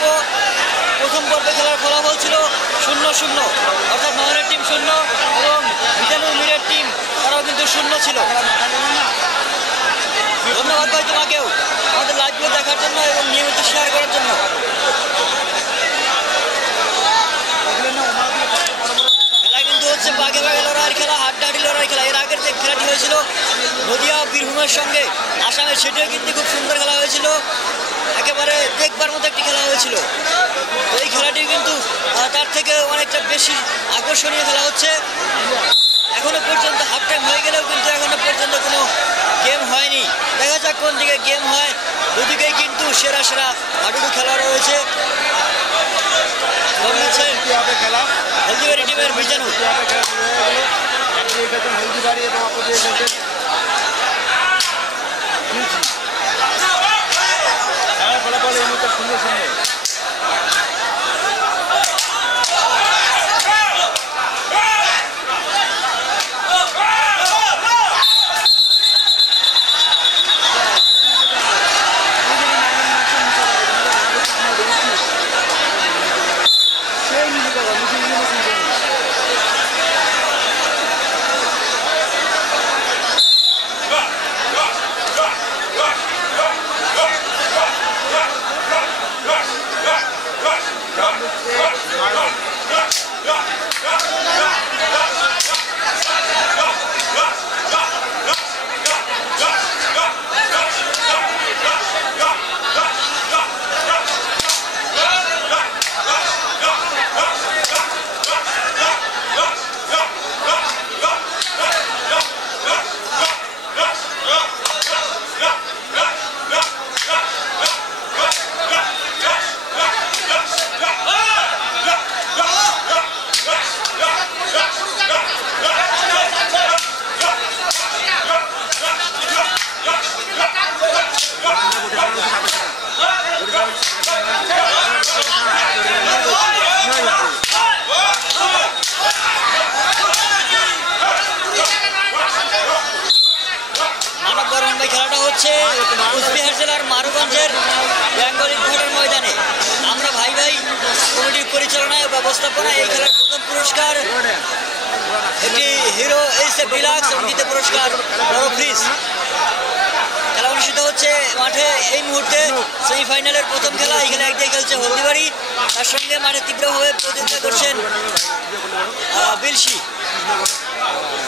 পর্ব। প্রথম পর্বে খেলার ফলাফল ছিল 0-0, অর্থাৎ নয়নের টিম 0 এবং মিজানুর মিরের টিম তারাও কিন্তু 0 ছিল। ধন্যবাদ ভাই তোমাকেও আমাদের লাইভগুলো দেখার জন্য এবং নিয়মিত শেয়ার করার জন্য। খেলা কিন্তু হচ্ছে বাঘে বাঘে লড়াইয়ের খেলা, হাড্ডাহাড্ডি লড়াই খেলা। এর আগের যে খেলাটি হয়েছিল নদিয়া বীরভূমের সঙ্গে আসামের, সেটিও কিন্তু খুব সুন্দর খেলা হয়েছিল, একেবারে দেখবার মতো একটি খেলা হয়েছিল। তো এই খেলাটি কিন্তু তার থেকে অনেকটা বেশি আকর্ষণীয় খেলা হচ্ছে। এখনো পর্যন্ত হাফ টাইম হয়ে গেলেও কিন্তু এখনো পর্যন্ত কোনো গেম হয়নি। দেখা যাক কোন দিকে গেম হয়। দুদিকেই কিন্তু সেরা সেরা হাডুডু খেলা রয়েছে। হলদিবাড়ি টিমের মিজানু ফলাফল এই মুহূর্তে 0-0। খেলাটা হচ্ছে কুচবিহার জেলার মারুগঞ্জের বেঙ্গলি ঘাটের ময়দানে। আমরা ভাই ভাই কমিটির পরিচালনায় ও ব্যবস্থাপনায় এই খেলার প্রথম পুরস্কার একটি হিরো এইচএফ ডিলাক্স এবং দ্বিতীয় পুরস্কার বড় ফ্রিজ। খেলা অনুষ্ঠিত হচ্ছে মাঠে। এই মুহূর্তে সেমিফাইনালের প্রথম খেলা। এখানে একদিকে খেলছে হলদিবাড়ি, তার সঙ্গে মাঠে তীব্রভাবে প্রতিদ্বন্দ্বিতা করছেন বিলসি।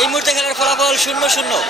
এই মুহূর্তে খেলার ফলাফল 0-0।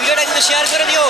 ভিডিওটা কিন্তু শেয়ার করে দিও।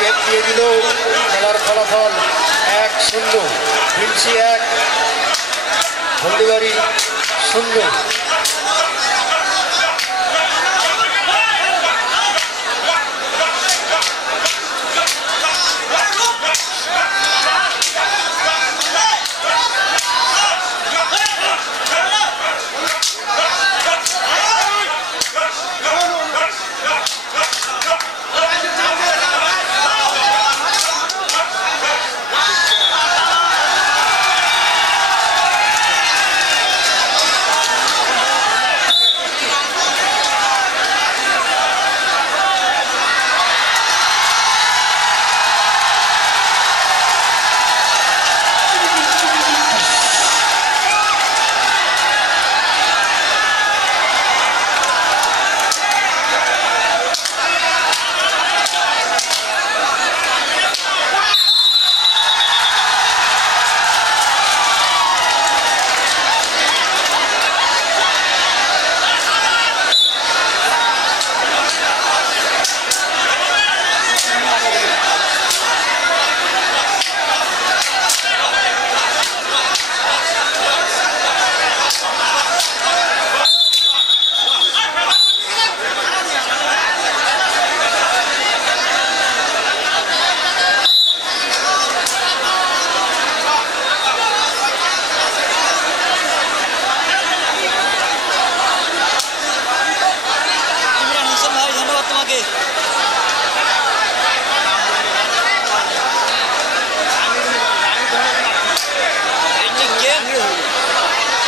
গেম দিয়ে দিল। খেলার ফলাফল 1-0, ভিনসি 1, হলদিবাড়ি 0।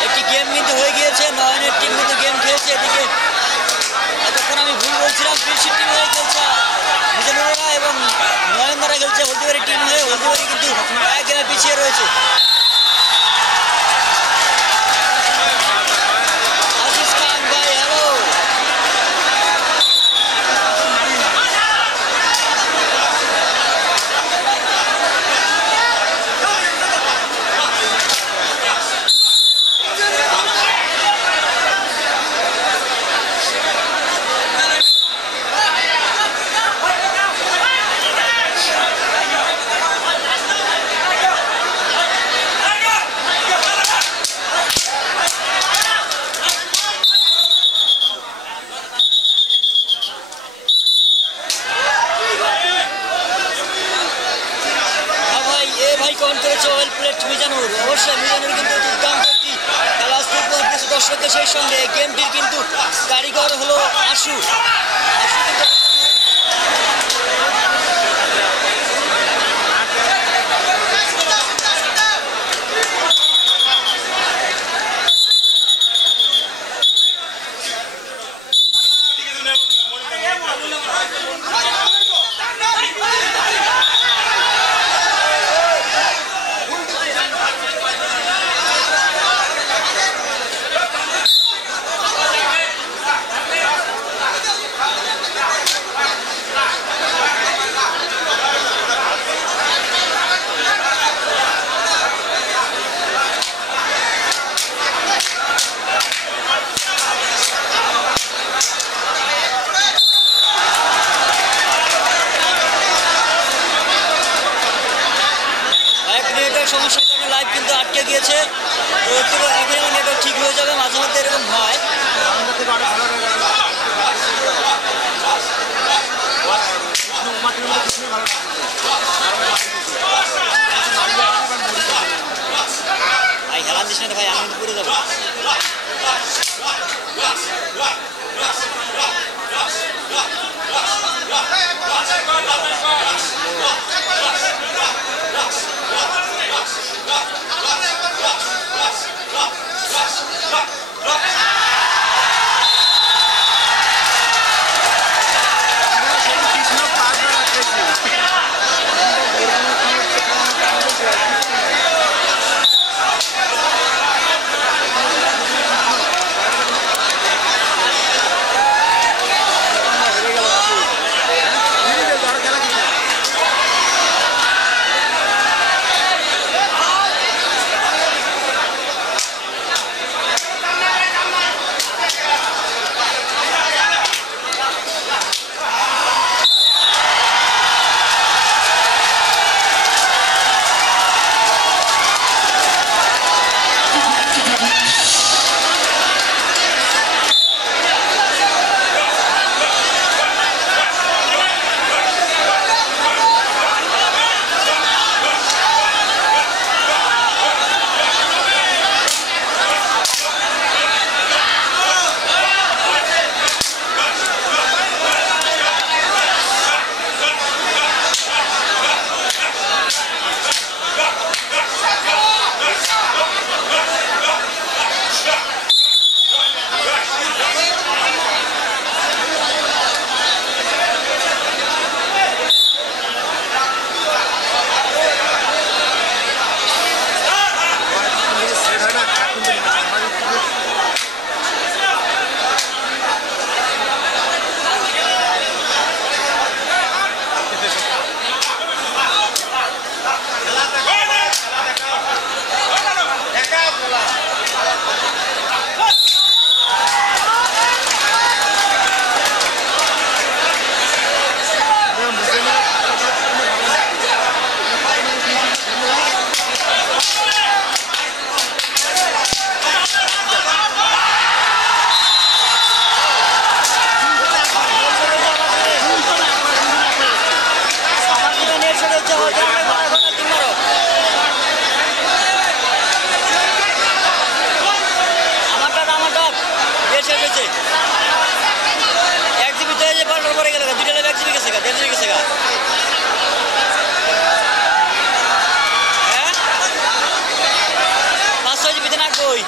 একটি গেম কিন্তু হয়ে গিয়েছে, নয়নের টিম কিন্তু গেম খেলছে। এদিকে এতক্ষণ আমি ভুল বলছিলাম, বৃষ্টির টিম হয়ে খেলছে মিজানুরা এবং নয়ন দ্বারা খেলছে হলদিবাড়ি টিম হয়ে। হলদিবাড়ি কিন্তু এক গেমে পিছিয়ে রয়েছে। আজিজ খান ভাই হ্যালো। ভাই কমেন্ট করেছে ওয়েল প্লেট মিজানুর। অবশ্যই মিজানুর কিন্তু দুর্দান্ত একটি খেলা ফুটবল কিছু দর্শকদের সেই সঙ্গে গেমটির কিন্তু কারিগর হলো আশু। আশু কিন্তু সমস্যার কারণে লাইভ কিন্তু আটকে গিয়েছে। তো এখানে নেটওয়ার্ক ঠিক হয়ে যাবে, মাঝে মধ্যে এরকম হয়। ভাই হেলান দিস না ভাই, আমি কিন্তু পুরো যাবো। হচ্ছে হয়তো এখন টিম মারো আমারটা বেশ হয়েছে এক জিবি তো এই যে পাল্টার পরে গেল দুইটা এক জিবি গেছে গা 1.5 জিবি গেছে গা হ্যাঁ 5-6 জিবিতে না কই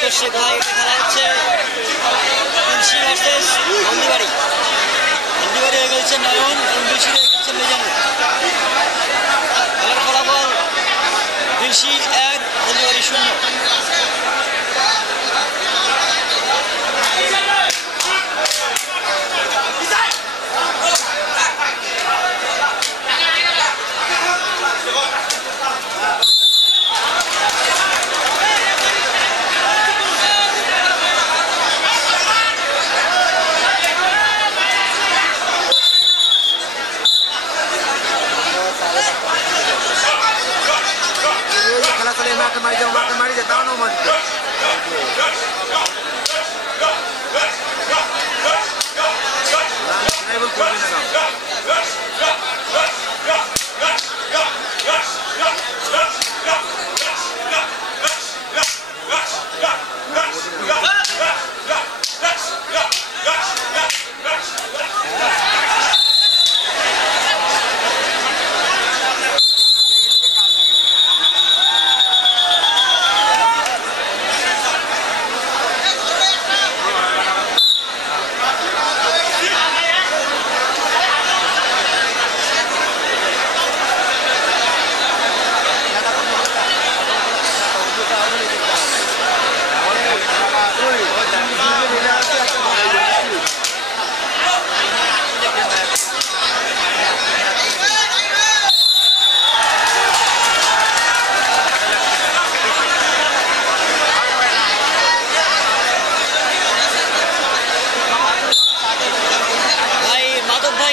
নস্কর ভাই খেলা হচ্ছে তুলসী ভার্সেস হলদিবাড়ি হয়ে গেছে নয়ন এবং তুলসী হয়ে গেছে মেজানুর খেলার ফলাফল তুলসী 1 হলদিবাড়ি 0 मारी जाता हूँ मत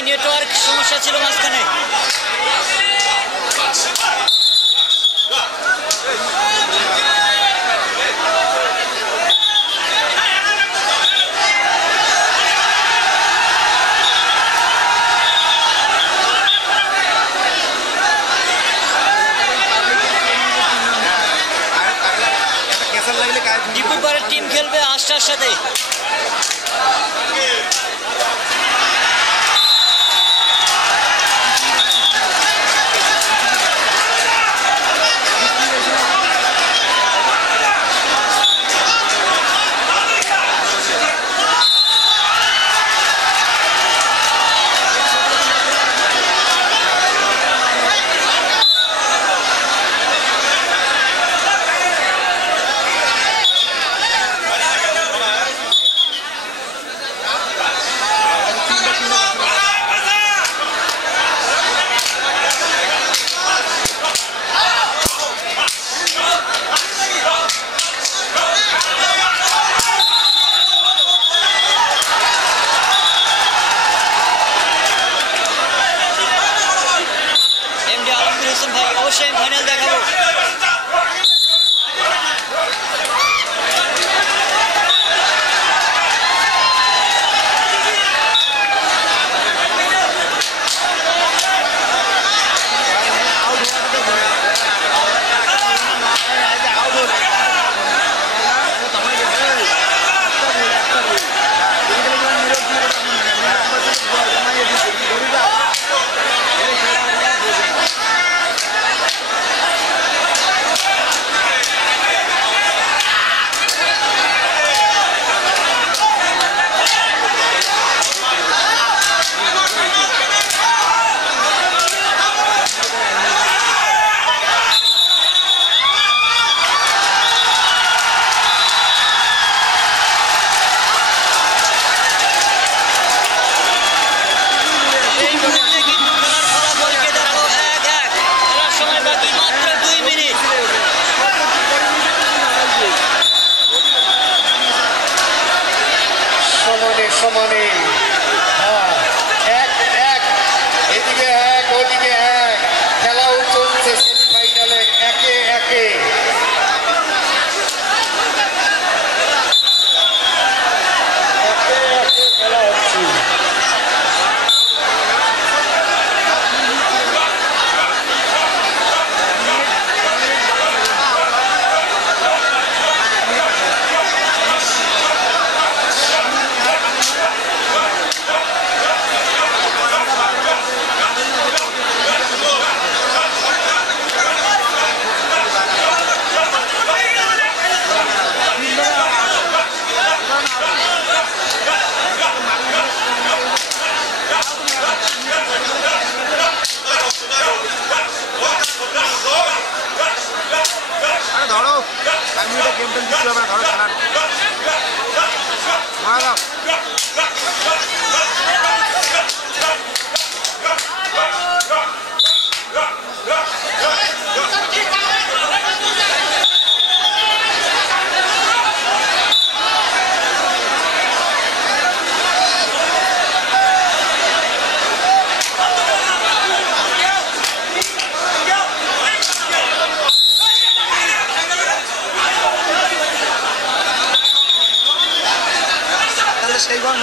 নেটওয়ার্ক সমস্যা ছিল মাঝখানে ডিপুপাড়ার টিম খেলবে আশটার সাথে সমানে। হ্যাঁ, এক এক, এদিকে এক ওদিকে এক, খেলাও চলছে সেমিফাইনালে একে একে। খেলা হচ্ছে। ধরো 1 মিনিটে গেম টেম দিচ্ছি হবে না, ধরো খেলার মারা দাও। সেই গরম